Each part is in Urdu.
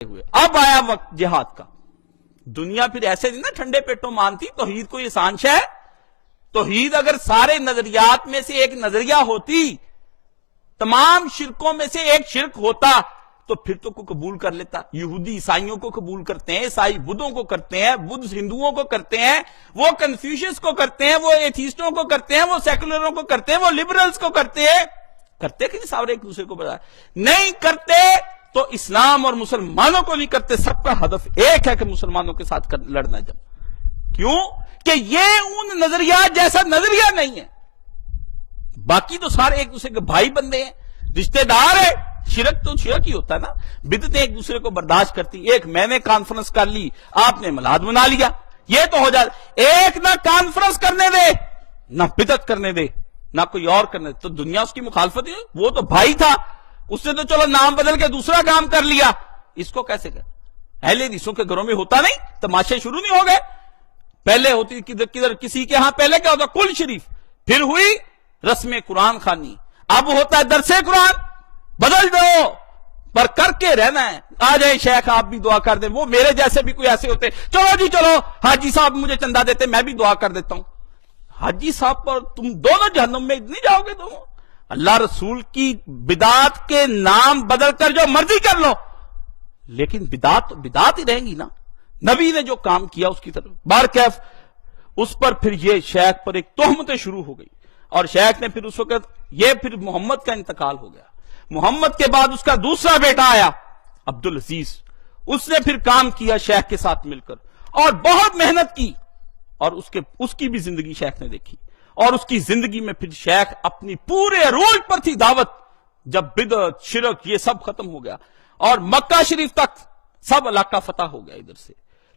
ہوئے اب آیا وقت جہاد کا. دنیا پھر ایسے نہیں نا ٹھنڈے پیٹوں مانتی. توحید کو یہ سانچ ہے. توحید اگر سارے نظریات میں سے ایک نظریہ ہوتی, تمام شرکوں میں سے ایک شرک ہوتا, تو پھر تو کو قبول کر لیتا. یہودی عیسائیوں کو قبول کرتے ہیں, عیسائی بدھوں کو کرتے ہیں, بدھ ہندوؤں کو کرتے ہیں, وہ کنفیوشس کو کرتے ہیں, وہ ایتھیسٹوں کو کرتے ہیں, وہ سیکولروں کو کرتے ہیں, وہ لبرلز کو کرتے ہیں. کرتے کہ نہیں سارے ایک دوسرے کو بتا نہیں کرتے تو اسلام اور مسلمانوں کو نہیں کرتے. سب کا ہدف ایک ہے کہ مسلمانوں کے ساتھ لڑنا. جب کیوں کہ یہ ان نظریات جیسا نظریہ نہیں ہے. باقی تو سارے ایک دوسرے کے بھائی بندے ہیں, رشتہ دار ہے. شرک تو شرک ہی ہوتا ہے نا. بدعتیں ایک دوسرے کو برداشت کرتی. ایک میں نے کانفرنس کر لی, آپ نے میلاد بنا لیا, یہ تو ہو جاتا. ایک نہ کانفرنس کرنے دے, نہ بدعت کرنے دے, نہ کوئی اور کرنے دے, تو دنیا اس کی مخالفت ہے. وہ تو بھائی تھا, اس نے تو چلو نام بدل کے دوسرا کام کر لیا. اس کو کیسے کر؟ اہل حدیثوں کے گھروں میں ہوتا نہیں, تماشے شروع نہیں ہو گئے. پہلے ہوتی کدھر کسی کے ہاں پہلے کیا ہوتا, کل شریف, پھر ہوئی رسم قرآن خوانی, اب ہوتا ہے درس قرآن. بدل دو پر کر کے رہنا ہے. آ جائے شیخ آپ بھی دعا کر دیں, وہ میرے جیسے بھی کوئی ایسے ہوتے, چلو جی چلو حاجی صاحب مجھے چندہ دیتے, میں بھی دعا کر دیتا ہوں. حاجی صاحب پر تم دونوں جہنم میں نہیں جاؤ گے. دونوں اللہ رسول کی بدعات کے نام بدل کر جو مرضی کر لو, لیکن بدعات تو بدعات ہی رہیں گی نا. نبی نے جو کام کیا اس کی طرف بارکیف. اس پر پھر یہ شیخ پر ایک تہمتیں شروع ہو گئی, اور شیخ نے پھر اس وقت یہ پھر محمد کا انتقال ہو گیا. محمد کے بعد اس کا دوسرا بیٹا آیا عبدالعزیز. اس نے پھر کام کیا شیخ کے ساتھ مل کر, اور بہت محنت کی, اور اس کی بھی زندگی شیخ نے دیکھی. اور اس کی زندگی میں پھر شیخ اپنی پورے عروج پر تھی دعوت. جب بدعت شرک یہ سب ختم ہو گیا, اور مکہ شریف تک سب علاقہ فتح ہو گیا. ادھر سے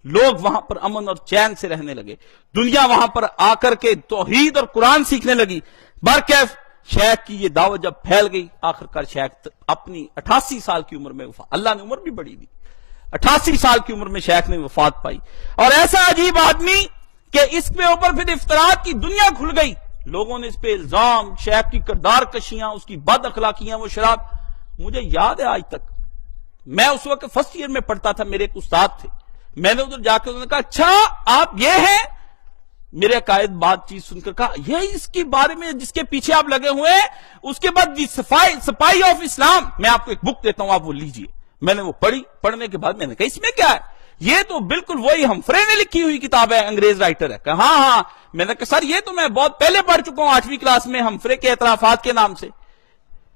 لوگ وہاں پر امن اور چین سے رہنے لگے. دنیا وہاں پر آ کر کے توحید اور قرآن سیکھنے لگی. برکیف شیخ کی یہ دعوت جب پھیل گئی, آخرکار شیخ اپنی 88 سال کی عمر میں وفات, اللہ نے عمر بھی بڑی دی, 88 سال کی عمر میں شیخ نے وفات پائی. اور ایسا عجیب آدمی کہ اس کے اوپر پھر افتراءات کی دنیا کھل گئی. لوگوں نے اس پہ الزام, شیخ کی کردار کشیاں, اس کی بد اخلاقیاں, وہ شراب. مجھے یاد ہے آج تک, میں اس وقت فرسٹ ایئر میں پڑھتا تھا, میرے ایک استاد تھے, میں نے ادھر جا کے انہوں نے کہا اچھا آپ یہ ہیں. میرے قائد بات چیز سن کر کہا یہ اس کے بارے میں جس کے پیچھے آپ لگے ہوئے ہیں, اس کے بعد سپاہی آف اسلام, میں آپ کو ایک بک دیتا ہوں آپ وہ لیجئے. میں نے وہ پڑھی, پڑھنے کے بعد میں نے کہا اس میں کیا ہے, یہ تو بالکل وہی ہمفرے نے لکھی ہوئی کتاب ہے, انگریز رائٹر ہے. کہا ہاں. میں نے کہا سر یہ تو میں بہت پہلے پڑھ چکا ہوں 8ویں کلاس میں, ہمفرے کے اعترافات کے نام سے.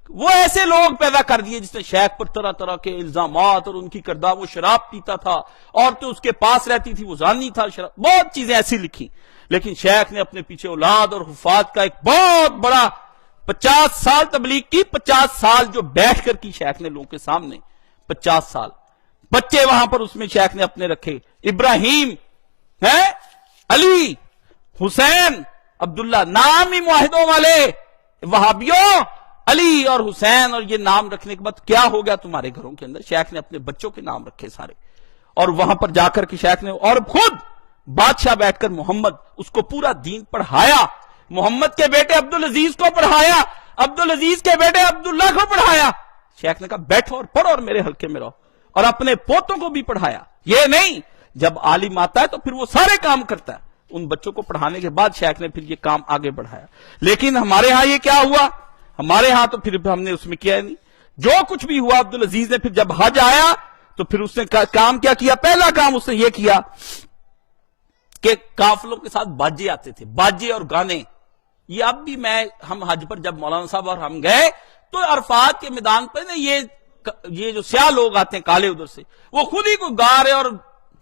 وہ ایسے لوگ پیدا کر دیے جس نے شیخ پر طرح طرح کے الزامات, اور ان کی کردار, وہ شراب پیتا تھا, عورتیں اس کے پاس رہتی تھی, وہ زانی تھا, شراب, بہت چیزیں ایسی لکھی. لیکن شیخ نے اپنے پیچھے اولاد اور حفاظ کا ایک بہت بڑا 50 سال تبلیغ کی. 50 سال جو بیٹھ کر کی شیخ نے لوگوں کے سامنے, 50 سال بچے وہاں پر اس میں شیخ نے اپنے رکھے. ابراہیم ہے, علی, حسین, عبداللہ, نام ہی معاہدوں والے وہابیوں, علی اور حسین. اور یہ نام رکھنے کے بعد کیا ہو گیا تمہارے گھروں کے اندر, شیخ نے اپنے بچوں کے نام رکھے سارے. اور وہاں پر جا کر کے شیخ نے, اور خود بادشاہ بیٹھ کر محمد, اس کو پورا دین پڑھایا. محمد کے بیٹے عبدالعزیز کو پڑھایا, عبدالعزیز کے بیٹے عبداللہ کو پڑھایا. شیخ نے کہا بیٹھو اور پڑھو اور میرے حلقے میں رہو, اور اپنے پوتوں کو بھی پڑھایا. یہ نہیں, جب عالم آتا ہے تو پھر وہ سارے کام کرتا ہے. ان بچوں کو پڑھانے کے بعد شیخ نے پھر یہ کام آگے بڑھایا. لیکن ہمارے ہاں یہ کیا ہوا, ہمارے ہاں تو پھر ہم نے اس میں کیا نہیں. جو کچھ بھی ہوا, عبدالعزیز نے پھر جب حج آیا تو پھر اس نے کام کیا کیا, پہلا کام اس نے یہ کیا کہ قافلوں کے ساتھ باجے آتے تھے, باجے اور گانے. یہ اب بھی ہم حج پر جب مولانا صاحب اور ہم گئے تو عرفات کے میدان پر یہ جو سیاہ لوگ آتے ہیں کالے ادھر سے, وہ خود ہی کو گا رہے اور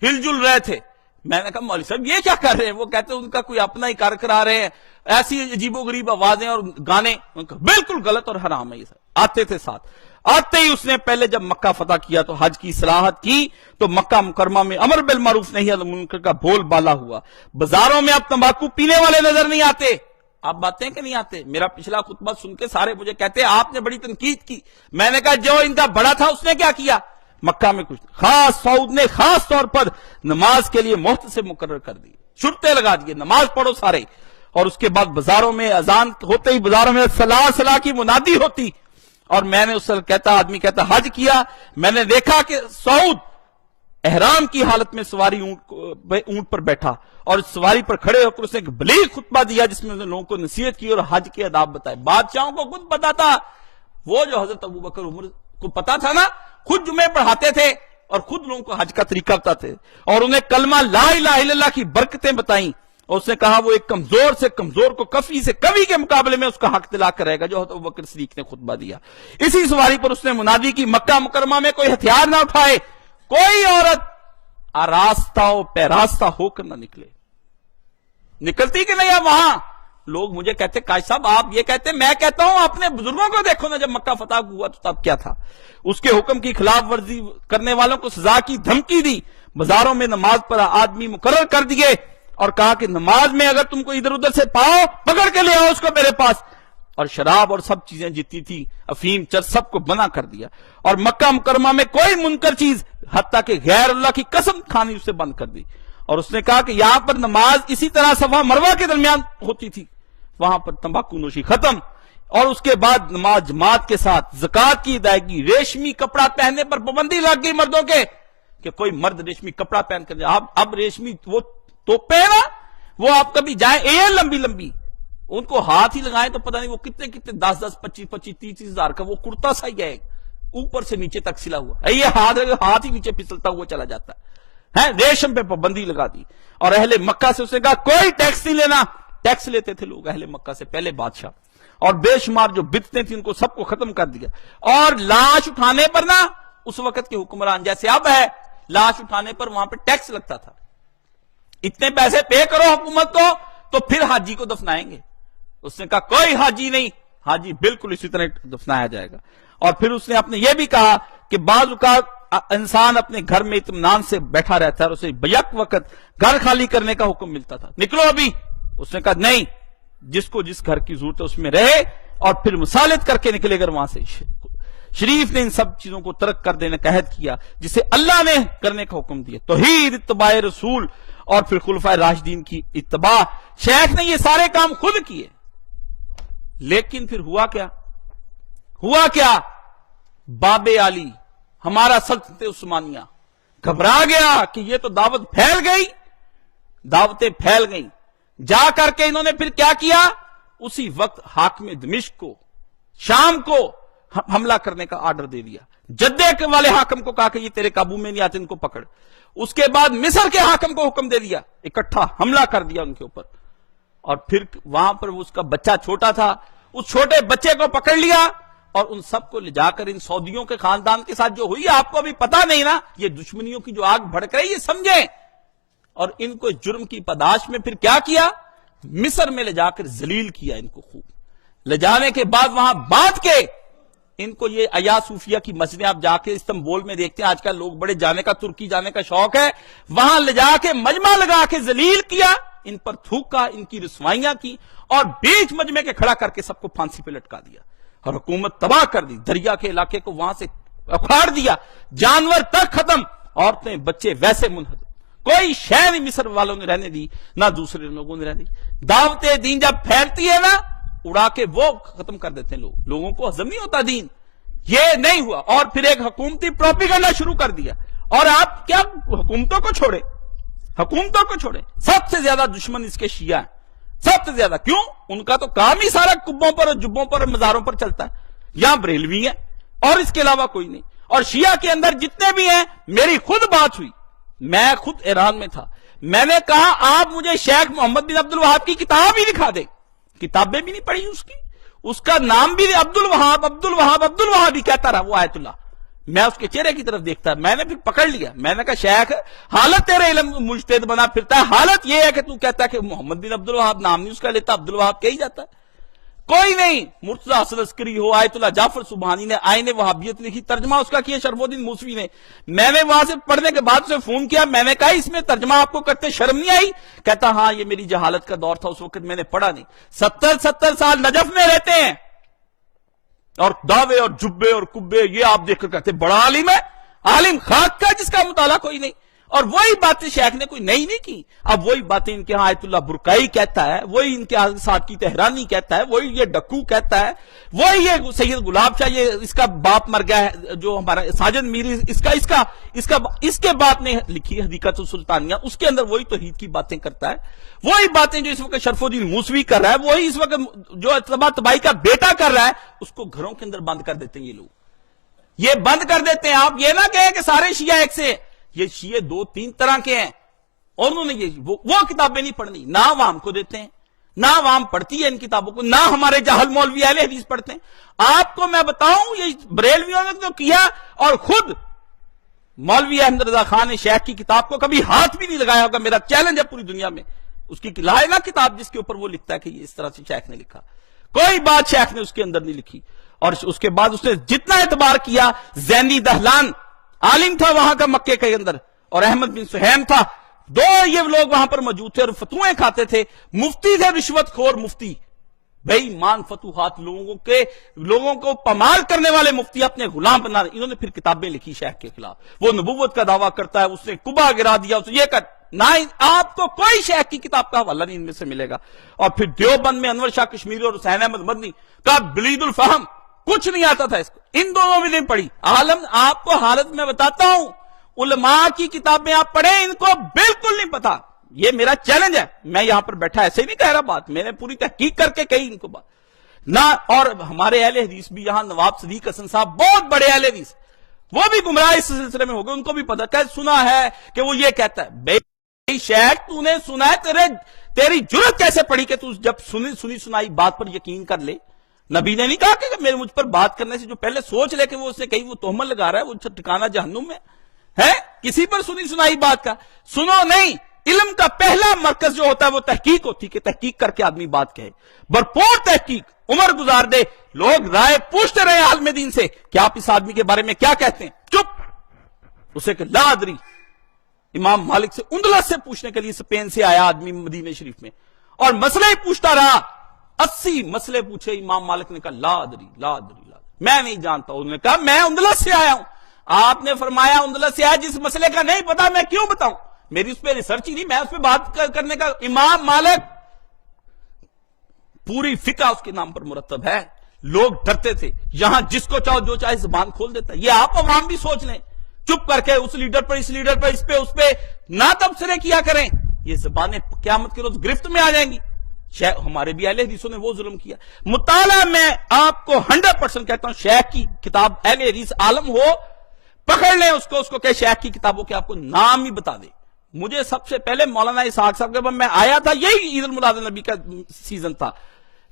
ہل جل رہے تھے. میں نے کہا مولوی صاحب یہ کیا کر رہے ہیں, وہ کہتے ہیں ان کا کوئی اپنا ہی کر کرا رہے ہیں, ایسی عجیب و غریب آوازیں اور گانے. بالکل غلط اور حرام ہے یہ سب. آتے تھے ساتھ. آتے ہی اس نے پہلے جب مکہ فتح کیا تو حج کی اصلاحات کی, تو مکہ مکرمہ میں امر بالمعروف نہی عن المنکر کا بول بالا ہوا. بازاروں میں اب تمباکو پینے والے نظر نہیں آتے. آپ باتیں کہ نہیں آتے. میرا پچھلا خطبہ سن کے سارے مجھے کہتے ہیں آپ نے بڑی تنقید کی. میں نے کہا جو ان کا بڑا تھا اس نے کیا کیا, مکہ میں کچھ خاص. سعود نے خاص طور پر نماز کے لیے محت سے مقرر کر دی, شرطیں لگا دیے, نماز پڑھو سارے. اور اس کے بعد بازاروں میں اذان ہوتے ہی بازاروں میں صلاح صلاح کی منادی ہوتی. اور میں نے اس سے کہتا, آدمی کہتا حج کیا, میں نے دیکھا کہ سعود احرام کی حالت میں سواری اونٹ پر بیٹھا اور سواری پر کھڑے ہو کر اس نے ایک بلیغ خطبہ دیا جس میں انہوں نے لوگوں کو نصیحت کی اور حج کے آداب بتائے. بادشاہوں کو خود پتا تھا، وہ جو حضرت ابوبکر عمر کو پتا تھا نا، خود جمعے پڑھاتے تھے اور خود لوگوں کو حج کا طریقہ بتاتے تھے اور انہیں کلمہ لا الہ الا اللہ کی برکتیں بتائیں. اور اس نے کہا وہ ایک کمزور سے کمزور کو کفی سے کبھی کے مقابلے میں اس کا حق دلا کر رہے گا، جو حضرت ابوبکر صدیق نے خطبہ دیا. اسی سواری پر اس نے منادی کی مکہ مکرمہ میں کوئی ہتھیار نہ اٹھائے، کوئی عورت آراستہ و پیراستہ ہو کر نہ نکلے. نکلتی کہ نہیں؟ اب وہاں لوگ مجھے کہتے قائد صاحب آپ یہ کہتے، میں کہتا ہوں اپنے بزرگوں کو دیکھو نا، جب مکہ فتح ہوا تو تب کیا تھا. اس کے حکم کی خلاف ورزی کرنے والوں کو سزا کی دھمکی دی. بازاروں میں نماز پر آدمی مقرر کر دیے اور کہا کہ نماز میں اگر تم کو ادھر ادھر سے پاؤ پکڑ کے لے آؤ اس کو میرے پاس. اور شراب اور سب چیزیں جتنی تھی، افیم چرس، سب کو منع کر دیا. اور مکہ مکرمہ میں کوئی منکر چیز حتیٰ کہ غیر اللہ کی قسم کھانی اسے بند کر دی. اور اس نے کہا کہ یہاں پر نماز اسی طرح صفا مروہ کے درمیان ہوتی تھی، وہاں پر تمباکو نوشی ختم. اور اس کے بعد نماز جماعت کے ساتھ، زکوٰۃ کی ادائیگی، ریشمی کپڑا پہننے پر پابندی لگ گئی مردوں کے کہ کوئی مرد ریشمی کپڑا پہن کر جائے. اب ریشمی وہ توپے نا، وہ آپ کبھی جائیں لمبی لمبی، ان کو ہاتھ ہی لگائیں تو پتہ نہیں وہ کتنے 10 25 30 ہزار کا وہ کرتا سا ہی ہے، اوپر سے نیچے تک سلا ہوا، یہ ہاتھ ہی نیچے پھسلتا ہوا چلا جاتا ہے. ریشم پہ پابندی لگا دی. اور اہل مکہ سے اس نے کہا کوئی ٹیکس نہیں لینا. ٹیکس لیتے تھے لوگ اہل مکہ سے پہلے بادشاہ، اور بے شمار جو بدعتیں تھیں ان کو سب کو ختم کر دیا. اور لاش اٹھانے پر نا، اس وقت کے حکمران جیسے اب ہے، لاش اٹھانے پر وہاں پہ ٹیکس لگتا تھا. اتنے پیسے پے کرو حکومت کو تو پھر حاجی کو دفنائیں گے. اس نے کہا کوئی حاجی نہیں، حاجی بالکل اسی طرح دفنایا جائے گا. اور پھر اس نے اپنے یہ بھی کہا کہ بعض اوقات انسان اپنے گھر میں اطمینان سے بیٹھا رہتا ہے اور اسے بیک وقت گھر خالی کرنے کا حکم ملتا تھا، نکلو ابھی. اس نے کہا نہیں، جس کو جس گھر کی ضرورت ہے اس میں رہے، اور پھر مصالحت کر کے نکلے گا وہاں سے. شریف نے ان سب چیزوں کو ترک کر دینے کا عہد کیا جسے اللہ نے کرنے کا حکم دیا. توحید، اتباع رسول اور پھر خلفائے راشدین کی اتباع. شیخ نے یہ سارے کام خود کیے، لیکن پھر ہوا کیا؟ باب علی ہمارا سلطنت عثمانیہ گھبرا گیا کہ یہ تو دعوتیں پھیل گئیں. جا کر کے انہوں نے پھر کیا کیا؟ اسی وقت حاکم دمشق کو، شام کو حملہ کرنے کا آرڈر دے دیا. جدے والے حاکم کو کہا کہ یہ تیرے قابو میں نہیں آتے، ان کو پکڑ. اس کے بعد مصر کے حاکم کو حکم دے دیا، اکٹھا حملہ کر دیا ان کے اوپر. اور پھر وہاں پر اس کا بچہ چھوٹا تھا، اس چھوٹے بچے کو پکڑ لیا اور ان سب کو لے جا کر ان سعودیوں کے خاندان کے ساتھ جو ہوئی، آپ کو ابھی پتا نہیں نا، یہ دشمنیوں کی جو آگ بھڑک رہی ہے سمجھیں. اور ان کو جرم کی پاداش میں پھر کیا کیا؟ مصر میں لے جا کر ذلیل کیا. ان کو خوب لے جانے کے بعد وہاں باندھ کے ان کو یہ ایا صوفیہ کی مسجدیں آپ جا کے استنبول میں دیکھتے ہیں، آج کل لوگ بڑے جانے کا، ترکی جانے کا شوق ہے، وہاں لے جا کے مجمع لگا کے ذلیل کیا، ان پر تھوکا، ان کی رسوائیاں کی، اور بیچ مجمع کے کھڑا کر کے سب کو پھانسی پہ لٹکا دیا. اور حکومت تباہ کر دی، دریا کے علاقے کو وہاں سے اکھاڑ دیا، جانور تک ختم، عورتیں بچے ویسے منہدم. کوئی شے نہیں مصر والوں نے رہنے دی، نہ دوسرے لوگوں نے رہنے دی. دعوت دین جب پھیلتی ہے نا، اڑا کے وہ ختم کر دیتے ہیں لوگوں کو ہضم نہیں ہوتا دین. یہ نہیں ہوا. اور پھر ایک حکومتی پروپیگنڈا شروع کر دیا. اور آپ کیا حکومتوں کو چھوڑے، سب سے زیادہ دشمن اس کے شیعہ ہیں، سب سے زیادہ. کیوں؟ ان کا تو کام ہی سارا کبوں پر اور جبوں پر اور مزاروں پر چلتا ہے. یہاں بریلوی ہیں اور اس کے علاوہ کوئی نہیں. اور شیعہ کے اندر جتنے بھی ہیں، میری خود بات ہوئی، میں خود ایران میں تھا، میں نے کہا آپ مجھے شیخ محمد بن عبد الوہاب کی کتاب ہی دکھا دیں. کتابیں بھی نہیں پڑھی اس کا نام بھی عبد الوہاب ہی کہتا رہا، وہ آیت اللہ. میں اس کے چہرے کی طرف دیکھتا، میں نے پھر پکڑ لیا. میں نے کہا شیخ، حالت تیرے علم مجتہد بنا پھرتا ہے، حالت یہ ہے کہ تو کہتا ہے کہ محمد بن عبد الوہاب نام نہیں اس کا لیتا، عبد الوہاب کہی جاتا ہے. کوئی نہیں. مرتضی حسن عسکری ہو، آیت اللہ جعفر سبحانی نے آئین وہابیت لکھی، ترجمہ اس کا کیا شرف الدین موسوی نے. میں نے وہاں سے پڑھنے کے بعد اسے فون کیا، میں نے کہا اس میں ترجمہ آپ کو کرتے شرم نہیں آئی؟ کہتا ہاں یہ میری جہالت کا دور تھا، اس وقت میں نے پڑھا نہیں. 70 سال نجف میں رہتے ہیں اور دعوے اور جبے اور کبے یہ آپ دیکھ کر کہتے بڑا عالم ہے، عالم خاک کا جس کا مطالعہ کوئی نہیں. اور وہی باتیں شیخ نے کوئی نئی نہیں کی. اب وہی باتیں ان کے ہاں آیت اللہ برقائی کہتا ہے, وہی ان کے ساتھ کی تہرانی کہتا ہے, وہی یہ ڈکو کہتا ہے, وہی یہ سید گلاب شاہ, یہ اس کا باپ مر گیا ہے جو ہمارا ساجد میری, اس کے باپ نے لکھی حدیقۃ السلطانیہ, اس کے اندر وہی توحید کی باتیں کرتا ہے. وہی باتیں جو اس وقت شرف الدین موسوی کر رہا ہے, وہی اس وقت جو طباطبائی کا بیٹا کر رہا ہے, اس کو گھروں کے اندر بند کر دیتے ہیں یہ لوگ. یہ بند کر دیتے ہیں. آپ یہ نہ کہیں کہ سارے شیعہ ایک سے, یہ شیعہ 2-3 طرح کے ہیں, اور انہوں نے یہ وہ کتابیں نہیں پڑھنی, نہ عوام کو دیتے ہیں, نہ عوام پڑھتی ہے ان کتابوں کو, نہ ہمارے جاہل مولوی اہل حدیث پڑھتے ہیں. آپ کو میں بتاؤں یہ بریلویوں نے تو کیا, اور خود مولوی احمد رضا خان نے شیخ کی کتاب کو کبھی ہاتھ بھی نہیں لگایا ہوگا. میرا چیلنج ہے پوری دنیا میں, اس کی لائے نا کتاب جس کے اوپر وہ لکھتا ہے کہ یہ اس طرح سے شیخ نے لکھا. کوئی بات شیخ نے اس کے اندر نہیں لکھی. اور اس کے بعد اس نے جتنا اعتبار کیا, زینی دہلان عالم تھا وہاں کا مکے کے اندر, اور احمد بن سہیم تھا, 2 یہ لوگ وہاں پر موجود تھے اور فتویں کھاتے تھے. مفتی تھے رشوت خور مفتی, بے ایمان فتوحات, لوگوں کو پمال کرنے والے مفتی, اپنے غلام بنا رہے. انہوں نے پھر کتابیں لکھی شیخ کے خلاف. وہ نبوت کا دعویٰ کرتا ہے, اس نے قبا گرا دیا, اس نے یہ کر, نہ آپ کو کوئی شیخ کی کتاب کا حوالہ نہیں ان میں سے ملے گا. اور پھر دیوبند میں انور شاہ کشمیری اور حسین احمد مدنی کا بلید الفہم, کچھ نہیں آتا تھا اس کو, ان دونوں میں نہیں پڑھی. عالم آپ کو حالت میں بتاتا ہوں, علماء کی کتابیں آپ پڑھیں, ان کو بالکل نہیں پتا. یہ میرا چیلنج ہے, میں یہاں پر بیٹھا ایسے ہی نہیں کہہ رہا بات, میں نے پوری تحقیق کر کے کہی ان کو بات نہ. اور ہمارے اہل حدیث بھی یہاں, نواب صدیق حسن صاحب بہت بڑے اہل حدیث, وہ بھی گمراہ اس سلسلے میں ہو گئے, ان کو بھی پتا کہ سنا ہے کہ وہ یہ کہتا ہے. بے شیخ تو نے سنا ہے, تیری جرت کیسے پڑی کہ تو جب سنی سنائی بات پر یقین کر لے. نبی نے نہیں کہا کہ میرے مجھ پر بات کرنے سے جو پہلے سوچ لے کہ وہ اس نے کہیں وہ تہمت لگا رہا ہے, وہ ٹھکانہ جہنم میں ہے. کسی پر سنی سنائی بات کا سنو نہیں. علم کا پہلا مرکز جو ہوتا ہے وہ تحقیق ہوتی ہے, کہ تحقیق کر کے آدمی بات کہے, بھرپور تحقیق, عمر گزار دے, لوگ رائے پوچھتے رہے عالم دین سے کہ آپ اس آدمی کے بارے میں کیا کہتے ہیں, چپ, اسے کہ لا ادری. امام مالک سے اندلس سے پوچھنے کے لیے اسپین سے آیا آدمی مدینہ شریف میں, اور مسئلے ہی پوچھتا رہا, 80 مسئلے پوچھے. امام مالک نے کہا لا ادری لا ادری لا, میں نہیں جانتا. انہوں نے کہا میں اندلس سے آیا ہوں. آپ نے فرمایا اندلس سے آیا, جس مسئلے کا نہیں پتا میں کیوں بتاؤں, میری اس پہ ریسرچ ہی نہیں, میں اس پہ بات کرنے کا. امام مالک پوری فقہ اس کے نام پر مرتب ہے, لوگ ڈرتے تھے. یہاں جس کو چاہو جو چاہے زبان کھول دیتا ہے. یہ آپ عوام بھی سوچ لیں, چپ کر کے اس لیڈر پر اس لیڈر پر اس پہ نہ تبصرے کیا کریں. یہ زبانیں قیامت کے روز گرفت میں آ جائیں گی. شیخ ہمارے بھی اہل حدیثوں نے وہ ظلم کیا. مطالعہ میں آپ کو 100% کہتا ہوں, شیخ کی کتاب اہل حدیث عالم ہو, پکڑ لیں اس کو کہ شیخ کی کتابوں کے آپ کو نام ہی بتا دے. مجھے سب سے پہلے مولانا اسحاق صاحب کے بعد میں آیا تھا, یہی عید المولاد النبی کا سیزن تھا,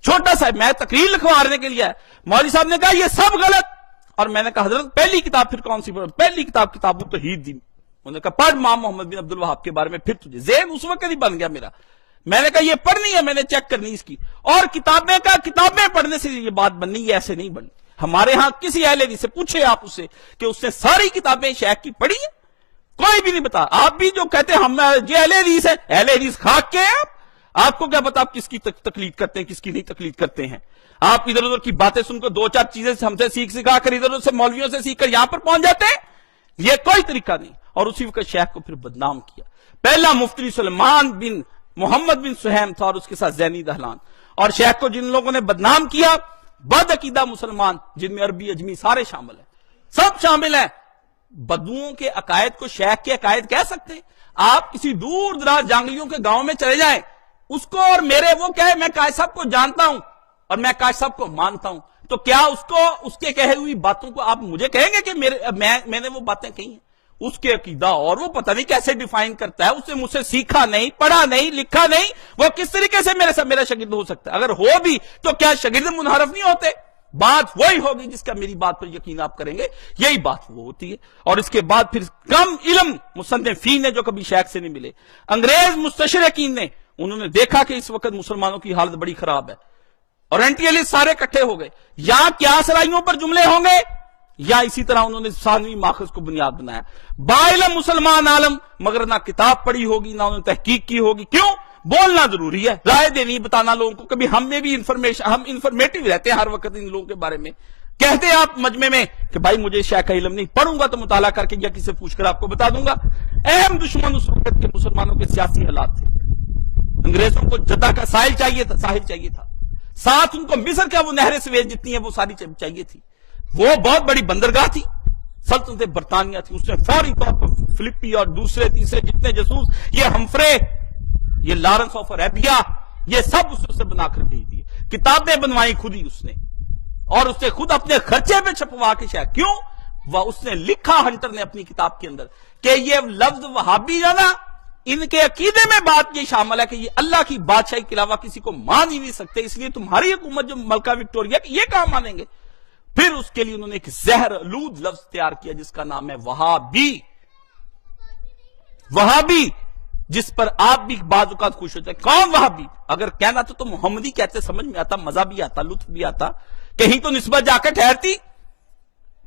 چھوٹا سا, میں تقریر لکھوانے کے لیے. مولوی صاحب نے کہا یہ سب غلط, اور میں نے کہا حضرت پہلی کتاب پھر کون سی پڑھ, پہلی کتاب التوحید دی. انہوں نے کہا پڑھ امام محمد بن عبد الوہاب کے بارے میں, پھر تجھے ذہن اس وقت ہی بن گیا میرا. میں نے کہا یہ پڑھنی ہے, میں نے چیک کرنی اس کی, اور کتابیں پڑھنے سے یہ بات بننی, یہ ایسے نہیں بننی. ہمارے ہاں کسی اہل حدیث سے پوچھے آپ اس سے کہ اس نے ساری کتابیں شیخ کی پڑھی ہیں, کوئی بھی نہیں بتا. آپ بھی جو کہتے ہیں ہم یہ اہل حدیث ہے, اہل حدیث خاک کے ہیں آپ کو کیا پتا آپ کس کی تقلید کرتے ہیں, کس کی نہیں تقلید کرتے ہیں. آپ ادھر ادھر کی باتیں سن کر 2-4 چیزیں ہم سے سکھا کر ادھر ادھر سے مولویوں سے سیکھ کر یہاں پر پہنچ جاتے ہیں, یہ کوئی طریقہ نہیں. اور اسی وقت شیخ کو پھر بدنام کیا. پہلا مفتی سلیمان بن محمد بن سہیم تھا, اور اس کے ساتھ زینی دہلان. اور شیخ کو جن لوگوں نے بدنام کیا, بد عقیدہ مسلمان, جن میں عربی اجمی سارے شامل ہیں, سب شامل ہیں. بدوؤں کے عقائد کو شیخ کے عقائد کہہ سکتے ہیں؟ آپ کسی دور دراز جانگلیوں کے گاؤں میں چلے جائیں, اس کو اور میرے وہ کہے میں قائد صاحب کو جانتا ہوں اور میں قائد صاحب کو مانتا ہوں, تو کیا اس کے کہے ہوئی باتوں کو آپ مجھے کہیں گے کہ میں نے وہ باتیں کہی ہیں؟ اس کے عقیدہ اور وہ پتہ نہیں کیسے ڈیفائن کرتا ہے, اس نے مجھ سے سیکھا نہیں, پڑھا نہیں, لکھا نہیں, وہ کس طریقے سے میرا شاگرد ہو سکتا ہے؟ اگر ہو بھی تو کیا شاگرد منحرف نہیں ہوتے؟ بات وہی ہوگی جس کا میری بات پر یقین آپ کریں گے, یہی بات وہ ہوتی ہے. اور اس کے بعد پھر کم علم مصنفین نے جو کبھی شیخ سے نہیں ملے, انگریز مستشرقین نے, انہوں نے دیکھا کہ اس وقت مسلمانوں کی حالت بڑی خراب ہے, اورینٹیلسٹ سارے اکٹھے ہو گئے, یا کیا سرائیوں پر جملے ہوں گے, یا اسی طرح انہوں نے ثانوی ماخذ کو بنیاد بنایا. باعلم مسلمان عالم, مگر نہ کتاب پڑھی ہوگی نہ انہوں نے تحقیق کی ہوگی. کیوں؟ بولنا ضروری ہے, رائے دینی, بتانا لوگوں کو. کبھی ہم میں بھی ہم انفارمیٹو رہتے ہیں ہر وقت ان لوگوں کے بارے میں. کہتے ہیں آپ مجمع میں کہ بھائی مجھے شیخ کا علم نہیں, پڑھوں گا تو مطالعہ کر کے یا کسی سے پوچھ کر آپ کو بتا دوں گا. اہم دشمن اس وقت کے مسلمانوں کے سیاسی حالات تھے. انگریزوں کو جدہ کا ساحل چاہیے تھا, ساتھ ان کو مصر کا وہ نہر سویز جتنی ہے وہ ساری چاہیے تھی. وہ بہت بڑی بندرگاہ تھی, سلطنت برطانیہ تھی. اس نے فوری طور پر فلپی اور دوسرے تیسرے جتنے جاسوس, یہ ہمفرے, یہ لارنس آف عربیہ, یہ سب اس سے بنا کر بھیج دیے. کتابیں بنوائی خود ہی اس نے, اور اس نے خود اپنے خرچے پہ چھپوا کے شاید. کیوں؟ وہ اس نے لکھا, ہنٹر نے اپنی کتاب کے اندر, کہ یہ لفظ وہابی جو نا, ان کے عقیدے میں بات یہ شامل ہے کہ یہ اللہ کی بادشاہی کے علاوہ کسی کو مان ہی نہیں سکتے, اس لیے تمہاری حکومت جو ملکہ وکٹوریہ کی, یہ کہاں مانیں گے. پھر اس کے لیے انہوں نے ایک زہر آلود لفظ تیار کیا جس کا نام ہے وہابی. وہابی, جس پر آپ بھی بعض اوقات خوش ہوتے ہیں. کون وہابی؟ اگر کہنا تو محمدی کہتے, سمجھ میں آتا, مزہ بھی آتا, لطف بھی آتا, کہیں تو نسبت جا کر ٹھہرتی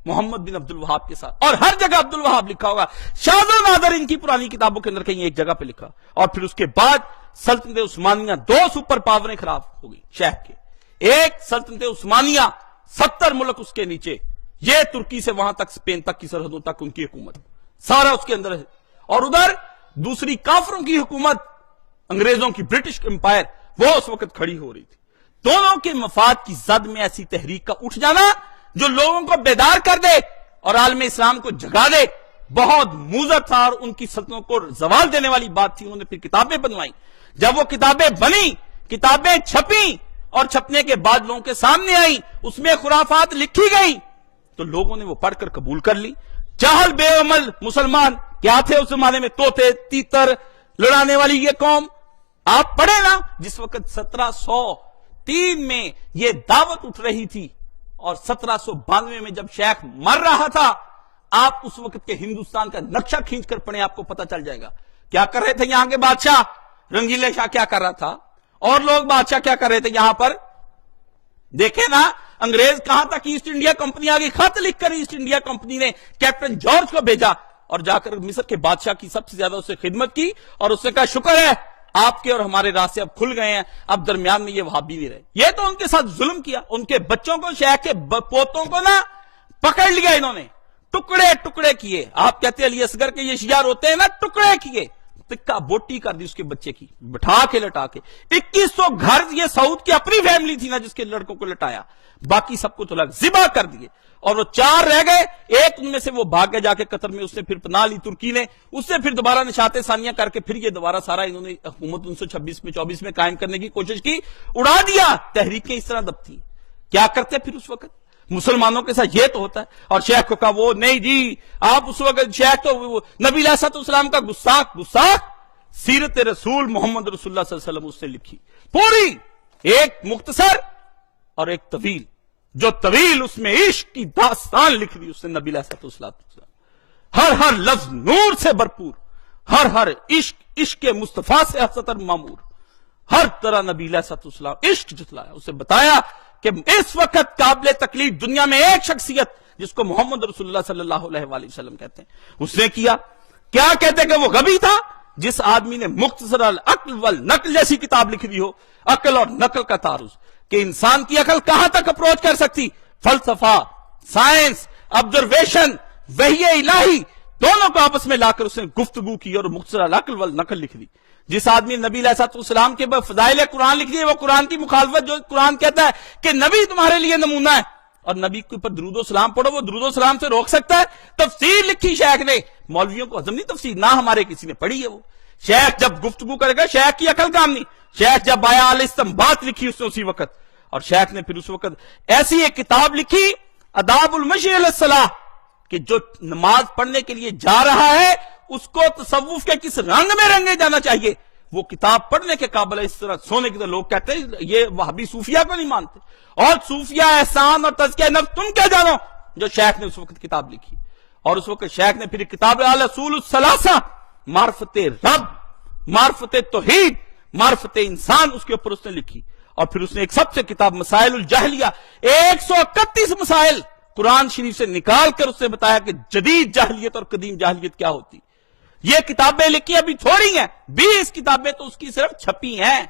محمد بن عبد الوہاب کے ساتھ. اور ہر جگہ عبد الوہاب لکھا ہوگا. شاذ و نادر ان کی پرانی کتابوں کے اندر کہیں ایک جگہ پہ لکھا. اور پھر اس کے بعد سلطنت عثمانیہ, دو سپر پاوریں خراب ہو گئی شیخ کے. ایک سلطنت عثمانیہ, 70 ملک اس کے نیچے, یہ ترکی سے وہاں تک, اسپین تک کی سرحدوں تک ان کی حکومت سارا اس کے اندر ہے. اور ادھر دوسری کافروں کی حکومت, انگریزوں کی برٹش امپائر, وہ اس وقت کھڑی ہو رہی تھی. دونوں کے مفاد کی زد میں ایسی تحریک کا اٹھ جانا جو لوگوں کو بیدار کر دے اور عالم اسلام کو جگا دے, بہت موزر تھا اور ان کی سلطنتوں کو زوال دینے والی بات تھی. انہوں نے پھر کتابیں بنوائی. جب وہ کتابیں بنی, کتابیں چھپیں اور چھپنے کے بعد لوگوں کے سامنے آئیں, اس میں خرافات لکھی گئیں, تو لوگوں نے وہ پڑھ کر قبول کر لی. جاہل بے عمل مسلمان کیا تھے اس زمانے میں؟ توتے, تیتر, لڑانے والی یہ قوم. آپ پڑھیں نا, جس وقت 1703 میں یہ دعوت اٹھ رہی تھی اور 1792 میں جب شیخ مر رہا تھا, آپ اس وقت کے ہندوستان کا نقشہ کھینچ کر پڑھیں, آپ کو پتہ چل جائے گا کیا کر رہے تھے یہاں کے بادشاہ. رنگیلے شاہ کیا کر رہا تھا, اور لوگ بادشاہ کیا کر رہے تھے یہاں پر. دیکھیں نا, انگریز کہاں تک ایسٹ انڈیا کمپنی آگئی. خط لکھ کر ایسٹ انڈیا کمپنی نے کیپٹن جارج کو بھیجا اور جا کر مصر کے بادشاہ کی سب سے زیادہ اسے خدمت کی, اور اس نے کہا شکر ہے آپ کے اور ہمارے راستے اب کھل گئے ہیں, اب درمیان میں یہ وہابی نہیں رہے. یہ تو ان کے ساتھ ظلم کیا. ان کے بچوں کو, شیخ کے پوتوں کو نا پکڑ لیا انہوں نے, ٹکڑے ٹکڑے کیے. آپ کہتے ہیں علی اصغر کے یہ شیعہ روتے ہیں نا, ٹکڑے کیے, تکا بوٹی کر دی اس کے بچے کی, بٹھا کے لٹا کے. 2100 گھر, یہ سعود کی اپنی فیملی تھی نا جس کے لڑکوں کو لٹایا, باقی سب کو تو ذبح کر دیے. اور وہ 4 رہ گئے, ایک ان میں سے وہ بھاگ کے جا کے قطر میں, اس نے پھر پناہ لی ترکی نے, اس سے پھر دوبارہ نشاط ثانیہ کر کے پھر یہ دوبارہ سارا انہوں نے حکومت 1926 میں 24 میں قائم کرنے کی کوشش کی, اڑا دیا. تحریکیں اس طرح دب تھی. کیا کرتے پھر اس وقت مسلمانوں کے ساتھ؟ یہ تو ہوتا ہے. اور شیخ کو کہا وہ نہیں جی, آپ اس وقت شیخ تو نبی علیہ السلام کا گستاخ. سیرت رسول محمد رسول اللہ صلی اللہ علیہ وسلم اس نے لکھی پوری, ایک مختصر اور ایک طویل. جو طویل اس میں عشق کی داستان لکھ دی اس نے نبی علیہ السلام. ہر لفظ نور سے بھرپور, ہر عشق مصطفیٰ سے حسرت معمور, ہر طرح نبی علیہ السلام عشق جتلایا. اسے بتایا کہ اس وقت قابل تکلیف دنیا میں ایک شخصیت جس کو محمد رسول اللہ صلی اللہ علیہ وآلہ وسلم کہتے ہیں, اس نے کیا کہتے کہ وہ غبی تھا جس آدمی نے مختصر العقل والنقل جیسی کتاب لکھ دی ہو, عقل اور نقل کا تعارض, کہ انسان کی عقل کہاں تک اپروچ کر سکتی. فلسفہ, سائنس, آبزرویشن, وحی الہی, دونوں کو آپس میں لا کر اس نے گفتگو کی اور مختصر العقل والنقل لکھ دی. جس آدمی نبی علیہ السلام کے فضائل قرآن لکھ دی, وہ قرآن کی مخالفت, جو قرآن کہتا ہے کہ نبی تمہارے لیے نمونہ ہے, اور نبی کے اوپر درود و سلام پڑھو, وہ درود و سلام سے روک سکتا ہے. تفسیر لکھی شیخ نے, مولویوں کو ہضم نہیں تفسیر, نہ ہمارے کسی نے پڑھی ہے. وہ شیخ جب گفتگو کرے گا, شیخ کی عقل کام نہیں. شیخ جب آیا الاستنباط لکھی اس نے اسی وقت, اور شیخ نے پھر اس وقت ایسی ایک کتاب لکھی آداب المشی الی الصلاۃ, کہ جو نماز پڑھنے کے لیے جا رہا ہے اس کو تصوف کے کس رنگ میں رنگے جانا چاہیے. وہ کتاب پڑھنے کے قابل ہے. اس طرح سونے کی طرح لوگ کہتے ہیں یہ وہابی صوفیہ کو نہیں مانتے, اور صوفیہ احسان اور تزکیہ نفس تم کیا جانو, جو شیخ نے اس وقت کتاب لکھی. اور اس وقت شیخ نے پھر کتاب الاصول الثلاثہ, معرفت رب, معرفت توحید, معرفت انسان, اس کے اوپر اس نے لکھی. اور پھر اس نے ایک سب سے کتاب مسائل الجاہلیہ, 131 مسائل قرآن شریف سے نکال کر اس نے بتایا کہ جدید جاہلیت اور قدیم جاہلیت کیا ہوتی. یہ کتابیں لکھی ابھی تھوڑی ہیں, 20 کتابیں تو اس کی صرف چھپی ہیں,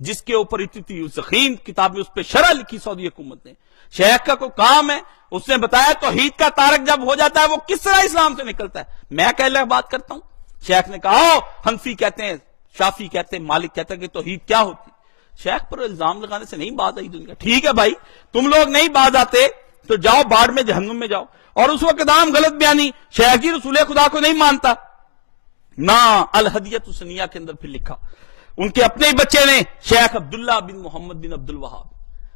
جس کے اوپر اتنی ذخین کتابیں, اس پہ شرح لکھی سعودی حکومت نے. شیخ کا کوئی کام ہے, اس نے بتایا توحید کا تارک جب ہو جاتا ہے وہ کس طرح اسلام سے نکلتا ہے. میں کہہ بات کرتا ہوں, شیخ نے کہا حنفی کہتے ہیں، شافی کہتے ہیں، مالک کہتے ہیں کہ توحید کیا ہوتی؟ شیخ پر الزام لگانے سے نہیں باز آئی دنیا. ٹھیک ہے بھائی، تم لوگ نہیں باز آتے تو جاؤ باڑ میں، جہنم میں جاؤ. اور اس وقت عام غلط بیانی، شیخ جی رسول خدا کو نہیں مانتا. نہ الہدیت السنیہ کے اندر پھر لکھا ان کے اپنے ہی بچے نے، شیخ عبداللہ بن محمد بن عبد الوہاب.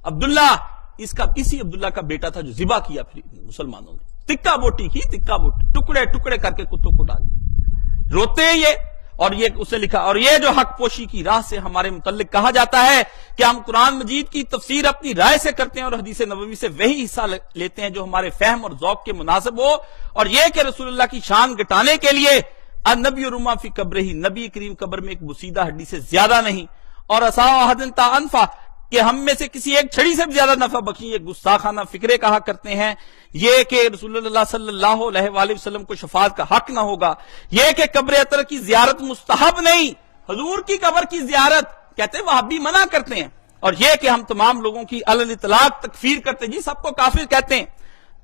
عبداللہ اسی عبداللہ کا بیٹا تھا جو ذبح کیا پھر مسلمانوں نے، تکا بوٹی کی، تکا بوٹی، ٹکڑے ٹکڑے کر کے کتوں کو ڈال دیا. روتے ہیں یہ. اور یہ اس نے لکھا، اور یہ جو حق پوشی کی راہ سے ہمارے متعلق کہا جاتا ہے کہ ہم قرآن مجید کی تفسیر اپنی رائے سے کرتے ہیں اور حدیث نبوی سے وہی حصہ لیتے ہیں جو ہمارے فہم اور ذوق کے مناسب ہو، اور یہ کہ رسول اللہ کی شان گٹانے کے لیے النبی رما فی قبرہ، نبی کریم قبر میں ایک بوسیدہ ہڈی سے زیادہ نہیں، اور اسا احدن تا انفا، کہ ہم میں سے کسی ایک چھڑی سے بھی زیادہ نفع بخشی. یہ گستاخانہ فکرے کہا کرتے ہیں. یہ کہ رسول اللہ صلی اللہ علیہ وآلہ وسلم کو شفاعت کا حق نہ ہوگا. یہ کہ قبر اطہر کی زیارت مستحب نہیں، حضور کی قبر کی زیارت کہتے ہیں وہابی منع کرتے ہیں. اور یہ کہ ہم تمام لوگوں کی علی الاطلاق تکفیر کرتے ہیں، جی سب کو کافر کہتے ہیں.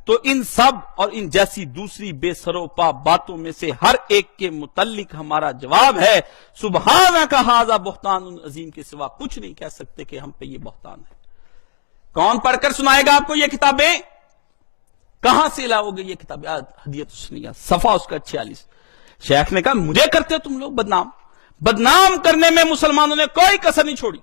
تو ان سب اور ان جیسی دوسری بے سر و پا باتوں میں سے ہر ایک کے متعلق ہمارا جواب ہے سبحانک ھذا بہتان عظیم، کے سوا کچھ نہیں کہہ سکتے کہ ہم پہ یہ بہتان ہے. کون پڑھ کر سنائے گا آپ کو یہ کتابیں؟ کہاں سے لاؤ گے یہ کتابیں؟ ہدیۃ السنیہ صفحہ اس کا 46. شیخ نے کہا مجھے کرتے ہو تم لوگ بدنام. بدنام کرنے میں مسلمانوں نے کوئی کسر نہیں چھوڑی،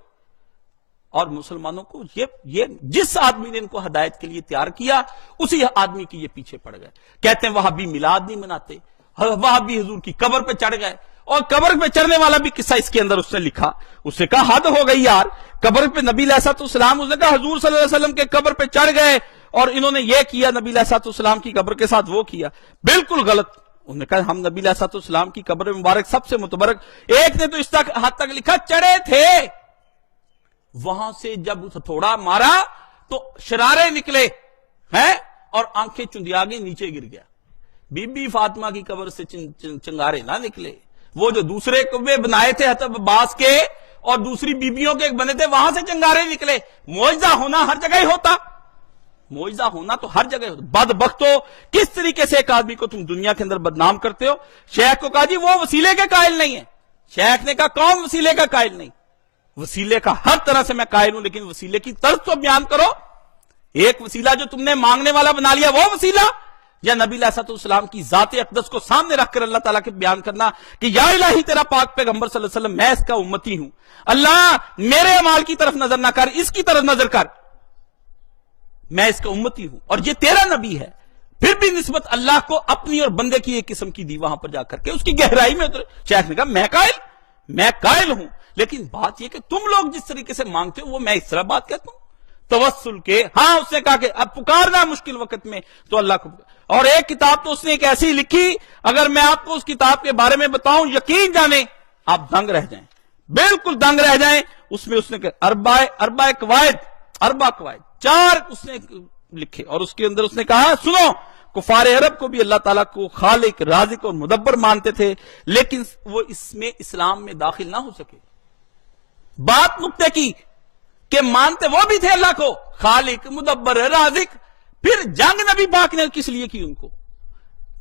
اور مسلمانوں کو یہ جس آدمی نے ان کو ہدایت کے لیے تیار کیا اسی آدمی کے یہ پیچھے پڑ گئے. کہتے ہیں وہابی میلاد نہیں مناتے، وہابی حضور کی قبر پہ چڑھ گئے. اور قبر پہ چڑھنے والا بھی قصہ اس کے اندر اس نے لکھا. اس نے کہا حد ہو گئی یار، قبر پہ نبی علیہ السلام، اس نے کہا حضور صلی اللہ علیہ وسلم کے قبر پہ چڑھ گئے اور انہوں نے یہ کیا، نبی علیہ السلام کی قبر کے ساتھ وہ کیا. بالکل غلط. انہوں نے کہا ہم نبی علیہ السلام کی قبر مبارک سب سے متبرک. ایک نے تو اس حد تک لکھا چڑھے تھے، وہاں سے جب تھوڑا مارا تو شرارے نکلے ہیں اور آنکھیں چندیاگے نیچے گر گیا. بی بی فاطمہ کی قبر سے چنگارے نہ نکلے. وہ جو دوسرے کعبے بنائے تھے حضرت عباس کے اور دوسری بیبیوں کے بنے تھے، وہاں سے چنگارے نکلے. معجزہ ہونا ہر جگہ ہی ہوتا، معجزہ ہونا تو ہر جگہ ہوتا. بدبختو، کس طریقے سے ایک آدمی کو تم دنیا کے اندر بدنام کرتے ہو. شیخ کو کہا جی وہ وسیلے کے قائل نہیں ہے. شیخ نے کہا کون وسیلے کا قائل نہیں؟ وسیلے کا ہر طرح سے میں قائل ہوں، لیکن وسیلے کی طرز تو بیان کرو. ایک وسیلہ جو تم نے مانگنے والا بنا لیا وہ وسیلہ، یا نبی علیہ السلام کی ذات اقدس کو سامنے رکھ کر اللہ تعالیٰ کے بیان کرنا کہ یا الہی تیرا پاک پیغمبر صلی اللہ علیہ وسلم میں اس کا امتی ہوں، اللہ میرے اعمال کی طرف نظر نہ کر، اس کی طرف نظر کر، میں اس کا امتی ہوں اور یہ تیرا نبی ہے. پھر بھی نسبت اللہ کو اپنی اور بندے کی ایک قسم کی دی وہاں پر جا کر کے اس کی گہرائی میں اترے. شیخ نے کہا میں قائل ہوں، لیکن بات یہ کہ تم لوگ جس طریقے سے مانگتے ہو وہ میں اس طرح بات کہتا ہوں توسل کے. ہاں اس نے کہا کہ اب پکارنا مشکل وقت میں تو اللہ کو. اور ایک کتاب تو اس نے ایک ایسی لکھی، اگر میں آپ کو اس کتاب کے بارے میں بتاؤں یقین جانیں آپ دنگ رہ جائیں، بالکل دنگ رہ جائیں. اس میں اس نے اربع قواعد 4 اس نے لکھے، اور اس کے اندر اس نے کہا سنو، کفار عرب کو بھی اللہ تعالیٰ کو خالق، رازق اور مدبر مانتے تھے، لیکن وہ اس میں اسلام میں داخل نہ ہو سکے. بات نقطے کی کہ مانتے وہ بھی تھے اللہ کو خالق، مدبر، رازق. پھر جنگ نبی پاک نے کس لیے کی ان کو؟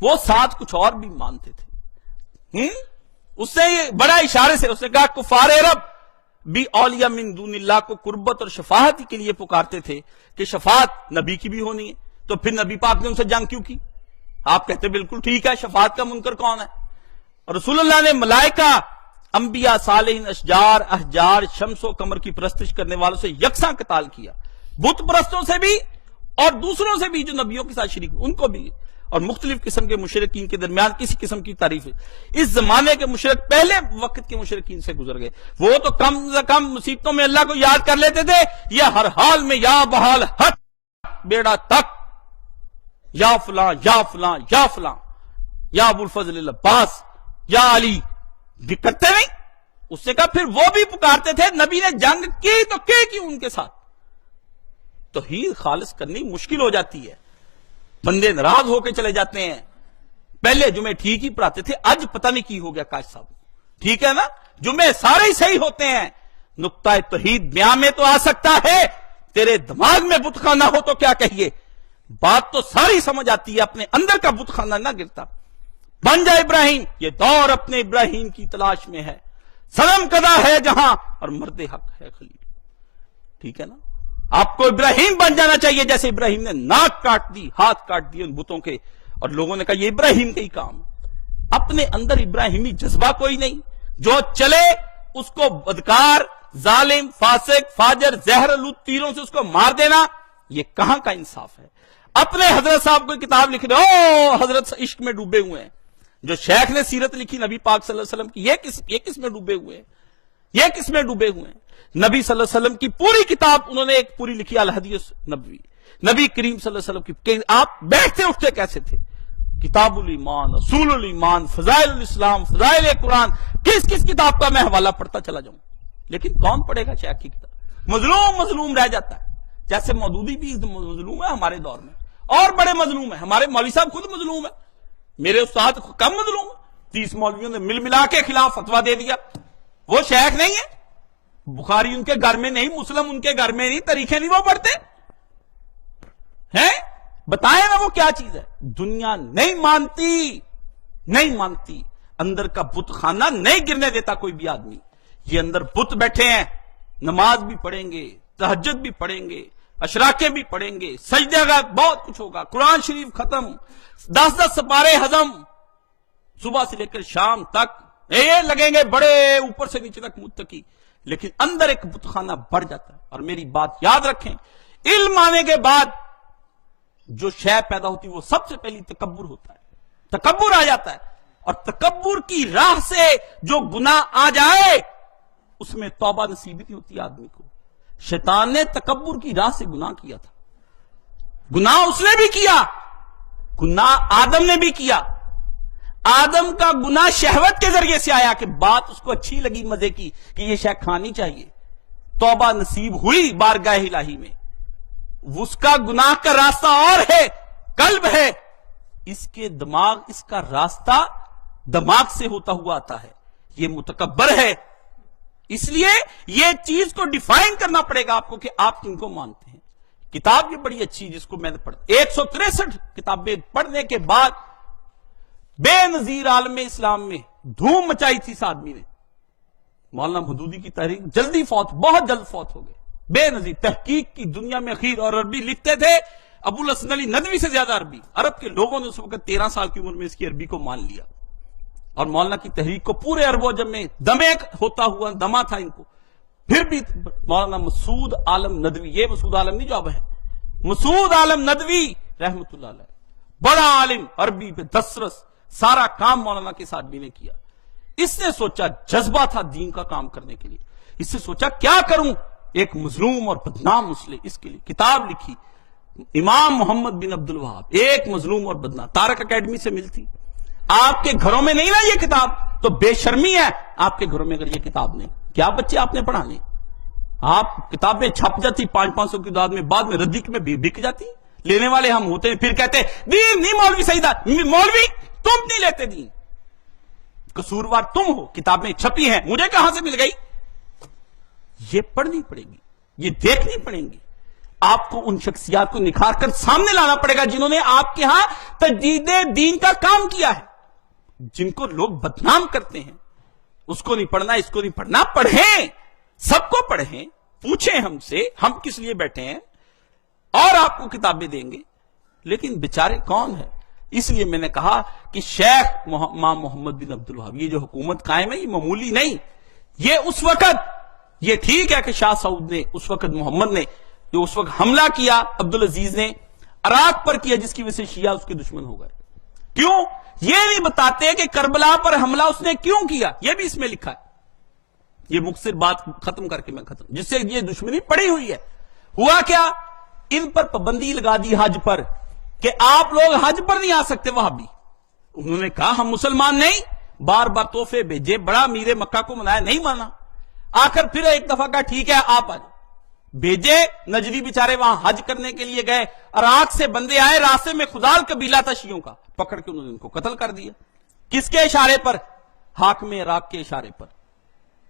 وہ ساتھ کچھ اور بھی مانتے تھے. اس نے یہ بڑا اشارے سے اس نے کہا کفار عرب بھی اولیاء من دون اللہ کو قربت اور شفاعت کے لیے پکارتے تھے کہ شفاعت نبی کی بھی ہونی ہے. تو پھر نبی پاک نے ان سے جنگ کیوں کی؟ آپ کہتے بالکل ٹھیک ہے، شفاعت کا منکر کون ہے؟ اور رسول اللہ نے ملائکہ، انبیاء، صالحین، اشجار، احجار، شمس و قمر کی پرستش کرنے والوں سے یکساں قتال کیا، بت پرستوں سے بھی اور دوسروں سے بھی جو نبیوں کے ساتھ شریک ان کو بھی. اور مختلف قسم کے مشرکین کے درمیان کسی قسم کی تعریف ہے. اس زمانے کے مشرک پہلے وقت کے مشرکین سے گزر گئے، وہ تو کم سے کم مصیبتوں میں اللہ کو یاد کر لیتے تھے. یہ ہر حال میں یا بحال حق بیڑا تک، یا فلاں یا فلاں یا فلاں، یا ابو الفضل العباس، یا علی، بھی کرتے نہیں. اس سے کہا پھر وہ بھی پکارتے تھے. نبی نے جنگ کی تو کیوں ان کے ساتھ؟ توحید خالص کرنی مشکل ہو جاتی ہے، بندے ناراض ہو کے چلے جاتے ہیں. پہلے جمعے ٹھیک ہی پڑھاتے تھے، آج پتہ نہیں کی ہو گیا کاش صاحب. ٹھیک ہے نا، جمعے سارے ہی صحیح ہوتے ہیں، نقطہ توحید بیان میں تو آ سکتا ہے، تیرے دماغ میں بت خانہ ہو تو کیا کہیے. بات تو ساری سمجھ آتی ہے، اپنے اندر کا بت خانہ نہ گرتا. بن جائے ابراہیم، یہ دور اپنے ابراہیم کی تلاش میں ہے، صنم کدا ہے جہاں اور مرد حق ہے خلیل۔ ٹھیک ہے نا؟ آپ کو ابراہیم بن جانا چاہیے، جیسے ابراہیم نے ناک کاٹ دی، ہاتھ کاٹ دیے ان بتوں کے، اور لوگوں نے کہا یہ ابراہیم کا ہی کام۔ اپنے اندر ابراہیمی جذبہ کوئی نہیں، جو چلے اس کو بدکار، ظالم، فاسق، فاجر، زہر آلود تیروں سے اس کو مار دینا، یہ کہاں کا انصاف ہے؟ اپنے حضرت صاحب کو کتاب لکھ رہے ہو، حضرت عشق میں ڈوبے ہوئے ہیں۔ جو شیخ نے سیرت لکھی نبی پاک صلی اللہ علیہ وسلم کی، یہ کس میں ڈوبے ہوئے ہیں؟ یہ کس میں ڈوبے ہوئے ہیں؟ نبی صلی اللہ علیہ وسلم کی پوری کتاب انہوں نے ایک پوری لکھی، الحدیث نبوی، نبی کریم صلی اللہ علیہ وسلم کی، کہ آپ بیٹھتے اٹھتے کیسے تھے؟ کتاب الایمان، اصول الایمان، فضائل الاسلام، فضائل قرآن، کس کتاب کا میں حوالہ پڑھتا چلا جاؤں؟ لیکن کون پڑھے گا شیخ کی کتاب؟ مظلوم رہ جاتا ہے۔ جیسے مودودی بھی مظلوم ہے ہمارے دور میں، اور بڑے مظلوم ہیں، ہمارے مولوی صاحب خود مظلوم ہے، میرے استاد کم مظلوم ہے، 30 مولویوں نے ملا کے خلاف فتویٰ دے دیا۔ وہ شیخ نہیں ہے، بخاری ان کے گھر میں نہیں، مسلم ان کے گھر میں نہیں، طریقے نہیں وہ پڑھتے ہیں۔ بتائیں نا وہ کیا چیز ہے؟ دنیا نہیں مانتی، اندر کا بت خانہ نہیں گرنے دیتا کوئی بھی آدمی۔ یہ اندر بت بیٹھے ہیں، نماز بھی پڑھیں گے، تہجد بھی پڑھیں گے، اشراقے بھی پڑھیں گے، سجدے کا بہت کچھ ہوگا، قرآن شریف ختم، 10 سپارے ہضم، صبح سے لے کر شام تک یہ لگیں گے بڑے اوپر سے نیچے تک متقی، لیکن اندر ایک بت خانہ بڑھ جاتا ہے۔ اور میری بات یاد رکھیں، علم آنے کے بعد جو شے پیدا ہوتی ہے وہ سب سے پہلی تکبر ہوتا ہے، تکبر آ جاتا ہے، اور تکبر کی راہ سے جو گناہ آ جائے اس میں توبہ نصیب نہیں ہوتی آدمی کو۔ شیطان نے تکبر کی راہ سے گناہ کیا تھا، گناہ اس نے بھی کیا، گناہ آدم نے بھی کیا۔ آدم کا گناہ شہوت کے ذریعے سے آیا کہ بات اس کو اچھی لگی مزے کی کہ یہ شے کھانی چاہیے، توبہ نصیب ہوئی بارگاہ الہی میں۔ اس کا گناہ کا راستہ اور ہے، قلب ہے، اس کے دماغ، اس کا راستہ دماغ سے ہوتا ہوا آتا ہے، یہ متکبر ہے۔ اس لیے یہ چیز کو ڈیفائن کرنا پڑے گا آپ کو کہ آپ کن کو مانتے ہیں۔ کتاب یہ بڑی اچھی جس کو میں نے پڑھا، 163 کتابیں پڑھنے کے بعد بے نظیر عالم اسلام میں دھوم مچائی تھی اس آدمی نے۔ مولانا مودودی کی تحریک جلدی فوت، بہت جلد فوت ہو گئے، بے نظیر تحقیق کی دنیا میں اخیر، اور عربی لکھتے تھے ابو الحسن علی ندوی سے زیادہ عربی۔ عرب کے لوگوں نے اس وقت 13 سال کی عمر میں اس کی عربی کو مان لیا، اور مولانا کی تحریک کو پورے عرب و عجم میں دمے ہوتا ہوا دما تھا ان کو۔ پھر بھی مولانا مسعود عالم ندوی، یہ مسعود عالم نہیں جو اب ہے، مسعود عالم ندوی رحمت اللہ علیہ، بڑا عالم، عربی پہ دسترس، سارا کام مولانا کے ساتھ بھی نے کیا۔ اس نے سوچا، جذبہ تھا دین کا کام کرنے کے لیے، اس نے سوچا کیا کروں، ایک مظلوم اور بدنام مسلم، اس کے لیے کتاب لکھی، امام محمد بن عبد الوہاب، ایک مظلوم اور بدنام۔ تارک اکیڈمی سے ملتی، آپ کے گھروں میں نہیں نا یہ کتاب، تو بے شرمی ہے آپ کے گھروں میں اگر یہ کتاب نہیں، کیا بچے آپ نے پڑھانے؟ آپ کتابیں چھپ جاتی 500 کی تعداد میں، بعد میں ردیق میں بک جاتی، لینے والے ہم ہوتے ہیں، پھر کہتے ہیں دین نہیں مولوی سیدہ، مولوی تم نہیں لیتے دین، قصوروار تم ہو، کتابیں چھپی ہیں، مجھے کہاں سے مل گئی؟ یہ پڑھنی پڑے گی، یہ دیکھنی پڑیں گی، آپ کو ان شخصیات کو نکھار کر سامنے لانا پڑے گا جنہوں نے آپ کے ہاں تجدید دین کا کام کیا ہے، جن کو لوگ بدنام کرتے ہیں۔ اس کو نہیں پڑھنا، اس کو نہیں پڑھنا، پڑھیں، سب کو پڑھیں، پوچھیں ہم سے، ہم کس لیے بیٹھے ہیں، اور آپ کو کتابیں دیں گے۔ لیکن بیچارے کون ہیں؟ اس لیے میں نے کہا کہ شیخ امام محمد بن عبد الوہاب، یہ جو حکومت قائم ہے یہ معمولی نہیں، یہ اس وقت، یہ ٹھیک ہے کہ شاہ سعود نے اس وقت، محمد نے جو اس وقت حملہ کیا، عبدالعزیز نے عراق پر کیا، جس کی وجہ سے شیعہ اس کے دشمن ہو گئے۔ کیوں؟ یہ نہیں بتاتے کہ کربلا پر حملہ اس نے کیوں کیا، یہ بھی اس میں لکھا ہے۔ یہ مختصر بات ختم کر کے میں ختم، جس سے یہ دشمنی پڑی ہوئی ہے۔ ہوا کیا؟ ان پر پابندی لگا دی حج پر، کہ آپ لوگ حج پر نہیں آ سکتے وہابی۔ انہوں نے کہا ہم مسلمان نہیں، بار بار تحفے بھیجے، بڑا امیر مکہ کو منایا، نہیں مانا۔ آخر پھر ایک دفعہ کہا ٹھیک ہے آپ آج بھیجے، نجری بیچارے وہاں حج کرنے کے لیے گئے، عراق سے بندے آئے، راستے میں خزال قبیلہ تھا شیعوں کا، پکڑ کے انہوں نے ان کو قتل کر دیا۔ کس کے اشارے پر؟ حاکم عراق کے اشارے پر۔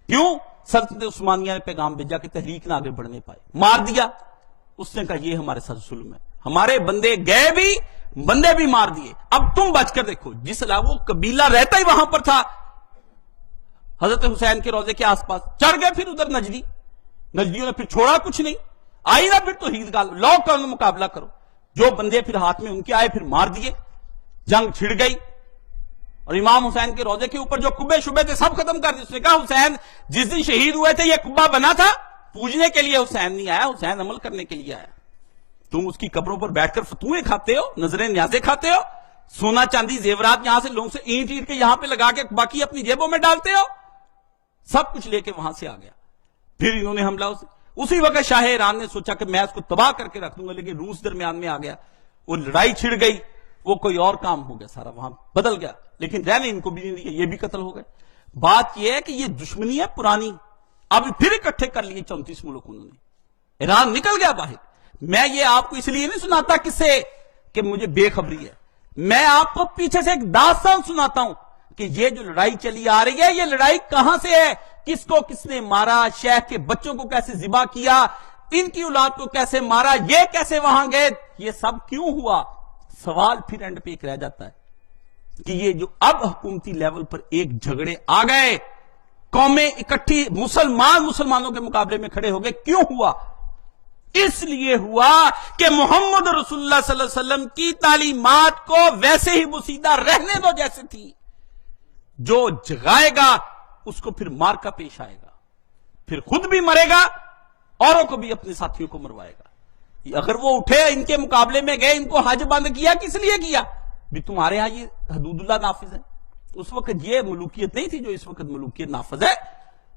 کیوں؟ سلطنت عثمانیہ نے پیغام بھیجا کہ تحریک نہ آگے بڑھنے پائے، مار دیا۔ اس نے کہا یہ ہمارے ساتھ ظلم ہے، ہمارے بندے گئے بھی بندے بھی مار دیے. اب تم بچ کر دیکھو, جس علاقے وہ قبیلہ رہتا ہی وہاں پر تھا حضرت حسین کے روضے کے آس پاس, چڑھ گئے پھر ادھر نجدیوں نے پھر چھوڑا کچھ نہیں. آئی نا پھر توحید کا لو کا مقابلہ کرو. جو بندے پھر ہاتھ میں ان کے آئے پھر مار دیے, جنگ چھڑ گئی. اور امام حسین کے روضے کے اوپر جو کبے شبے تھے سب ختم کر دیے. اس نے کہا حسین جس دن شہید ہوئے تھے یہ کبا بنا تھا, پوجنے کے لیے حسین نہیں آیا, حسین عمل کرنے کے لیے آیا. تم اس کی قبروں پر بیٹھ کر فتوے کھاتے ہو, نظریں نیازیں کھاتے ہو, سونا چاندی زیورات یہاں سے لوگوں سے اینٹ کے یہاں پہ لگا کے باقی اپنی جیبوں میں ڈالتے ہو. سب کچھ لے کے وہاں سے آ گیا. پھر انہوں نے حملہ اسی وقت شاہ ایران نے سوچا کہ میں اس کو تباہ کر کے رکھ دوں گا, لیکن روس درمیان میں آ گیا, وہ لڑائی چھڑ گئی, وہ کوئی اور کام ہو گیا, سارا وہاں بدل گیا. لیکن رہنے ان کو بھی نہیں دیا, یہ بھی قتل ہو گئے. بات یہ ہے کہ یہ دشمنی ہے پرانی, اب پھر اکٹھے کر لیے 34 ملک انہوں نے. ایران نکل گیا باہر. میں یہ آپ کو اس لیے نہیں سناتا کس سے کہ مجھے بے خبری ہے, میں آپ کو پیچھے سے ایک داستان سناتا ہوں کہ یہ جو لڑائی چلی آ رہی ہے یہ لڑائی کہاں سے ہے, کس کو کس نے مارا, شیخ کے بچوں کو کیسے ذبح کیا, ان کی اولاد کو کیسے مارا, یہ کیسے وہاں گئے, یہ سب کیوں ہوا. سوال پھر اینڈ پہ ایک رہ جاتا ہے کہ یہ جو اب حکومتی لیول پر ایک جھگڑے آ گئے, قومیں اکٹھی مسلمانوں کے مقابلے میں کھڑے ہو گئے, کیوں ہوا؟ اس لیے ہوا کہ محمد رسول اللہ صلی اللہ علیہ وسلم کی تعلیمات کو ویسے ہی بسیدہ رہنے دو جیسے تھی. جو جگائے گا اس کو پھر مار کا پیش آئے گا, پھر خود بھی مرے گا, اوروں کو بھی اپنے ساتھیوں کو مروائے گا. اگر وہ اٹھے ان کے مقابلے میں گئے, ان کو حج بند کیا, کس لیے کیا؟ بھی تمہارے ہاں یہ حدود اللہ نافذ ہے. اس وقت یہ ملوکیت نہیں تھی جو اس وقت ملوکیت نافذ ہے,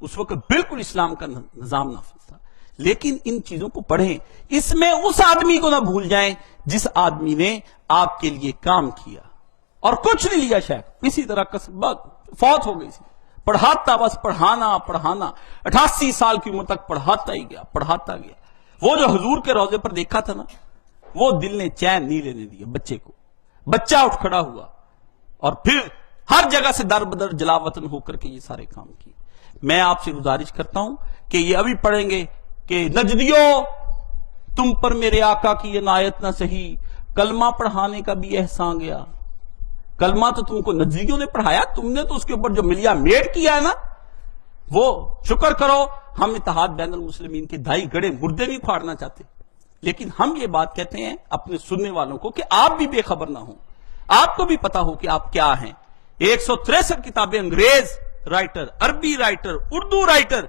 اس وقت بالکل اسلام کا نظام نافذ تھا. لیکن ان چیزوں کو پڑھیں, اس میں اس آدمی کو نہ بھول جائیں جس آدمی نے آپ کے لیے کام کیا اور کچھ نہیں لیا. شیخ اسی طرح فوت ہو گئی تھی, پڑھاتا, بس پڑھانا 88 سال کی عمر تک پڑھاتا ہی گیا, پڑھاتا گیا. وہ جو حضور کے روضے پر دیکھا تھا نا, وہ دل نے چین نہیں لینے دیا بچے کو. بچہ اٹھ کھڑا ہوا اور پھر ہر جگہ سے در بدر جلا وطن ہو کر کے یہ سارے کام کیے. میں آپ سے گزارش کرتا ہوں کہ یہ ابھی پڑھیں گے کہ نجدیوں تم پر میرے آقا کی عنایت نہ سہی, کلمہ پڑھانے کا بھی احسان گیا. کلمہ تو تم کو نجدیوں نے پڑھایا, تم نے تو اس کے اوپر جو ملیا میٹ کیا ہے نا, وہ شکر کرو. ہم اتحاد بین المسلمین کے دھائی گڑے مردے نہیں پھاڑنا چاہتے, لیکن ہم یہ بات کہتے ہیں اپنے سننے والوں کو کہ آپ بھی بے خبر نہ ہوں, آپ کو بھی پتا ہو کہ آپ کیا ہیں. 163 کتابیں انگریز رائٹر, عربی رائٹر, اردو رائٹر,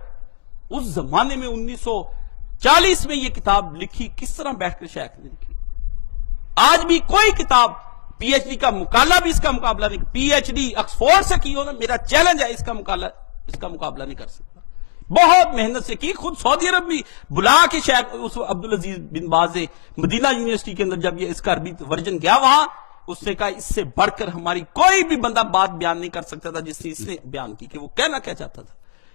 اس زمانے میں 1940 میں یہ کتاب لکھی, کس طرح بیٹھ کر شیخ نے لکھی. آج بھی کوئی کتاب پی ایچ ڈی کا مقابلہ بھی اس کا مقابلہ نہیں. پی ایچ ڈی آکسفورڈ سے کی ہو نا, میرا چیلنج ہے, اس کا مقابلہ نہیں کر سکتا. بہت محنت سے کی, خود سعودی عرب بھی بلا کے شیخ عبدالعزیز بن باز مدینہ یونیورسٹی کے اندر جب یہ اس کا عربی ورژن گیا وہاں, اس نے کہا اس سے بڑھ کر ہماری کوئی بھی بندہ بات بیان نہیں کر سکتا تھا جس نے اس نے بیان کی, کہ وہ کہنا کیا چاہتا تھا.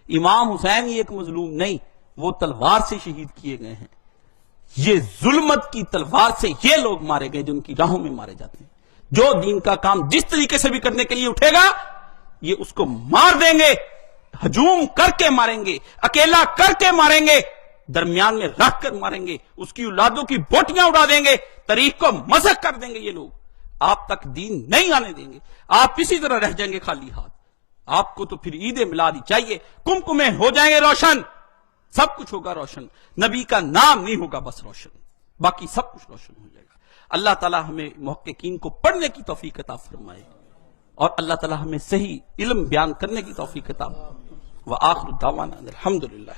امام حسین ہی ایک مظلوم نہیں, وہ تلوار سے شہید کیے گئے ہیں. یہ ظلمت کی تلوار سے یہ لوگ مارے گئے جو ان کی راہوں میں مارے جاتے ہیں. جو دین کا کام جس طریقے سے بھی کرنے کے لیے اٹھے گا, یہ اس کو مار دیں گے, ہجوم کر کے ماریں گے, اکیلا کر کے ماریں گے, درمیان میں رکھ کر ماریں گے, اس کی اولادوں کی بوٹیاں اڑا دیں گے, تاریخ کو مسخ کر دیں گے. یہ لوگ آپ تک دین نہیں آنے دیں گے, آپ اسی طرح رہ جائیں گے خالی ہاتھ. آپ کو تو پھر عید میلادی چاہیے, کمکمیں ہو جائیں گے روشن, سب کچھ ہوگا روشن, نبی کا نام نہیں ہوگا بس روشن, باقی سب کچھ روشن ہو جائے گا. اللہ تعالی ہمیں محققین کو پڑھنے کی توفیق عطا فرمائے, اور اللہ تعالی ہمیں صحیح علم بیان کرنے کی توفیق عطا فرمائے. وآخر دعوانا الحمدللہ.